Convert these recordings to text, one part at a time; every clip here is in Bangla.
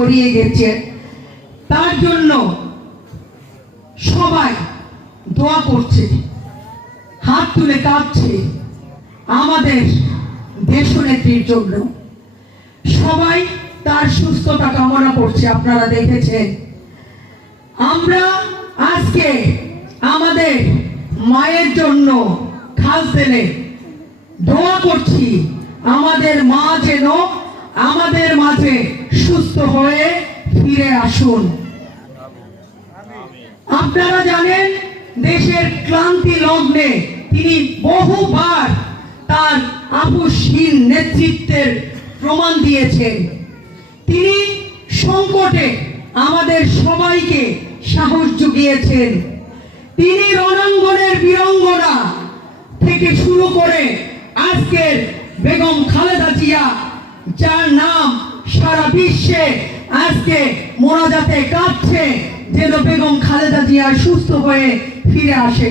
ছড়িয়ে গেছে, তার জন্য সবাই দোয়া করছে, হাত তুলে কাঁদছে আমাদের দেশনেত্রীর জন্য। সবাই তার সুস্থতা কামনা করছে। আপনারা দেখেছেন, আমরা আজকে আমাদের মায়ের জন্য খাস দিলে দোয়া করছি, আমাদের মা যেন আমাদের মাঝে সুস্থ হয়ে ফিরে আসুন। আপনারা জানেন, দেশের ক্লান্তি লগ্নে তিনি বহুবার তার আপোষহীন নেতৃত্বের প্রমাণ দিয়েছেন। তিনি সংকটে আমাদের সবাইকে সাহস জুগিয়েছেন। তিনি রণাঙ্গনের বীরাঙ্গনা থেকে শুরু করে আজকের বেগম খালেদা জিয়া, যার নাম সারা বিশ্বে আজকে মোনাজাতে কাঁপছে যেন বেগম খালেদা জিয়া সুস্থ হয়ে ফিরে আসে।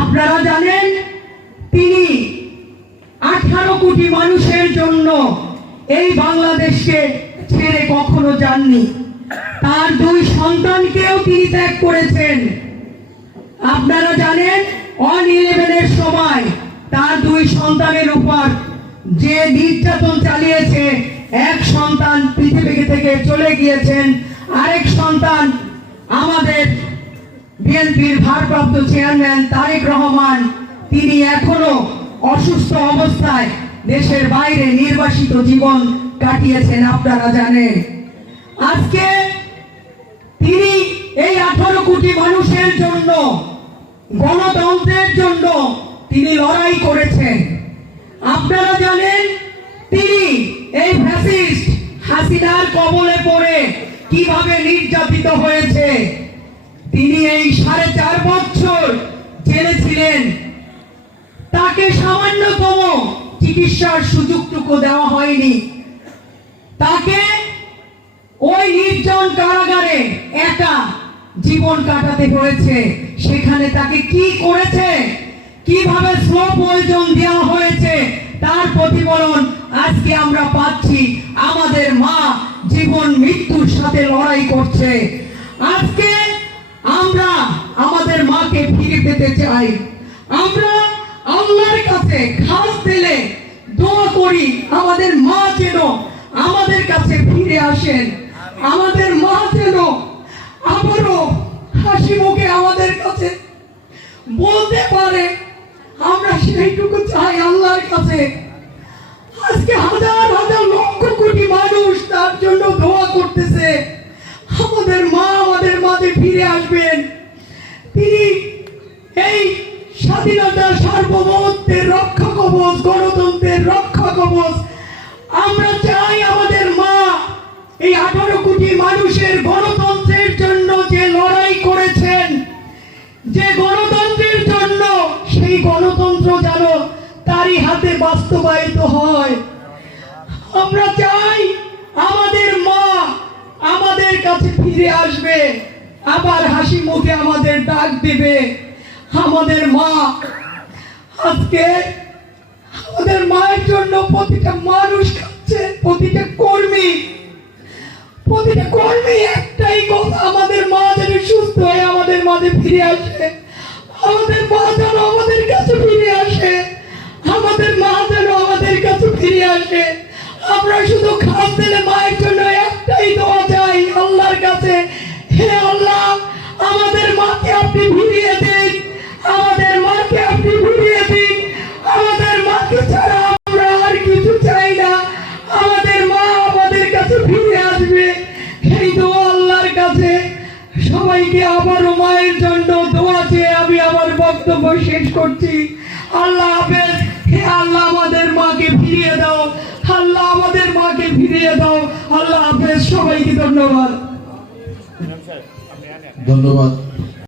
আপনারা জানেন, তিনি 18 কোটি মানুষের জন্য এই বাংলাদেশকে ছেড়ে কখনো যাননি। তার 2 সন্তানকেও তিনি ত্যাগ করেছেন। আপনারা জানেন, 1/11-এর সময় তার 2 সন্তানের উপর যে নির্যাতন চালিয়েছে, এক সন্তান পৃথিবী থেকে চলে গিয়েছেন, আরেক সন্তান আমাদের বিএনপির ভারপ্রাপ্ত চেয়ারম্যান তারেক রহমান, তিনি এখনো অসুস্থ অবস্থায় দেশের বাইরে নির্বাসিত জীবন কাটিয়েছেন। আপনারা জানেন, আজকে তিনি এই 18 কোটি মানুষের জন্য, গণতন্ত্রের জন্য তিনি লড়াই করেছেন। আপনারা জানেন, তিনি এই ফ্যাসিস্ট হাসিনার কবলে পড়ে কিভাবে নির্যাতিত হয়েছে। তিনি এই 4.5 বছর জেলে ছিলেন। তাকে সামান্যতম চিকিৎসার সুযোগটুকু দেওয়া হয়নি। তাকে ওই নির্জন কারাগারে একা জীবন কাটাতে হয়েছে। সেখানে তাকে কি করেছে, কিভাবে স্লো পয়জন দেওয়া হয়েছে, তার প্রতিফলন আজকে আমরা পাচ্ছি। আমাদের মা জীবন মৃত্যুর সাথে লড়াই করছে। আজকে আমরা আমাদের মাকে ফিরে পেতে চাই। আমরা আল্লাহর কাছে খাস দিলে দোয়া করি, আমাদের মা যেন আমাদের কাছে ফিরে আসেন, আমাদের মা যেন আবারও হাসি মুখে আমাদের কাছে বলতে পারে। আমরা সেইটুকু চাই আল্লাহর কাছে। আজকে হাজার হাজার লক্ষ কোটি মানুষ তার জন্য দোয়া করতেছে। আমাদের মা আমাদের মাঝে ফিরে আসবেন। তিনি এই স্বাধীনতা, সার্বভৌমত্বের রক্ষা কবচ, গণতন্ত্রের রক্ষা কবচ। আমরা চাই আমাদের মা এই 18 কোটি মানুষের গণতন্ত্রের জন্য যে লড়াই করেছেন, যে গণতন্ত্রের জন্য, সেই গণতন্ত্র যেন তারই হাতে বাস্তবায়িত হয়। আমরা চাই আমাদের মা আমাদের কাছে ফিরে আসবে, আবার হাসি মুখে আমাদের ডাক দেবে। আমাদের মা, আজকে আমাদের মায়ের জন্য প্রতিটা মানুষ কাঁদছে, প্রতিটা কর্মী একটাই কথা, আমাদের মা যেন সুস্থ হয়ে আমাদের মাঝে ফিরে আসে, আমাদের মা যেন আমাদের কাছে ফিরে আসে, আমাদের মা যেন আমাদের কাছে ফিরে আসে। আমরা শুধু খাস দিলে মায়ের জন্য একটাই দোয়া চাই আল্লাহর কাছে, হে আল্লাহ, আমাদের মাকে আপনি ফিরিয়ে দিন, আমাদের মাকে আপনি ফিরিয়ে দিন। আমাদের মাকে ছাড়া আমরা আর কিছু চাই না। আমাদের মা আমাদের কাছে ফিরে আসবে, সেই দোয়া আল্লাহর কাছে। সবাইকে আবারও মায়ের জন্য দোয়া চেয়ে আমি আমার বক্তব্য শেষ করছি। আল্লাহ হাফেজ। হে আল্লাহ, আমাদের মাকে ফিরিয়ে দাও, আল্লাহ আমাদের মাকে ফিরিয়ে দাও। আল্লাহ হাফেজ। সবাইকে ধন্যবাদ।